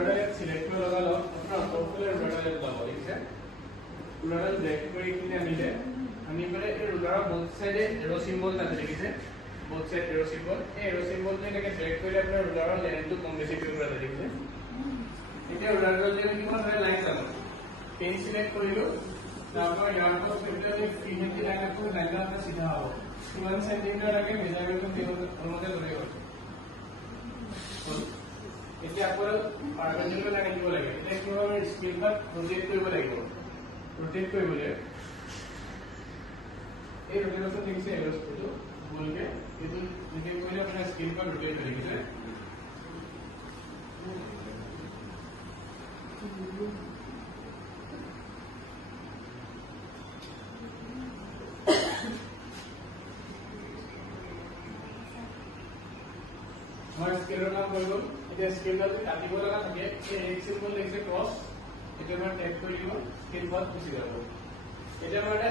সিলেক্ট করে লাগালো আপনার সফটওয়্যার রুলার লাগাবো ঠিক আছে রুলার ব্রেক করে কিনে আনিলে আমি পরে এই রুলার বোথ সাইডে এরো সিম্বল আছে ঠিক আছে বোথ সাইড এরো সিম্বল এই এরো সিম্বল থেকে ব্রেক করলে আপনার রুলার লেন্থ কম বেশি করে দেবে ঠিক আছে এটা রুলার দিয়ে কি মানে লাইন লাগাবো পেন সিলেক্ট করিলো তারপর ইয়ার পর সেটাতে ফ্রিহেন্ডি লাইন আপনি লাইনটা আপনার সিধা হবে 1 সেন্টিমিটার আগে মেজারমেন্ট দিয়ে অনুমতি ধরে গেল এতিয়া আপৰ পাৰপেন্ডিকুলাৰ লাইন দিব লাগে এটা কি হবে স্কেলটা ৰোটেট কৰিব লাগিব ৰোটেট কৰিবলৈ এই ৰোটেশন দেখিছে এৰোস্পেটো বলকে এটো যদি কইলে আপোনাৰ স্কেলটা ৰোটেট হৈ গিছে মই স্কেলৰ নাম কৈ গ'ল এতিয়া স্কেলটো কাটিব লগা থাকে এই এক সিম্বল লিখছে ক্রস এটা মই ট্যাপ কৰি দিব স্কেল বাদ গুচি যাব এটা মানে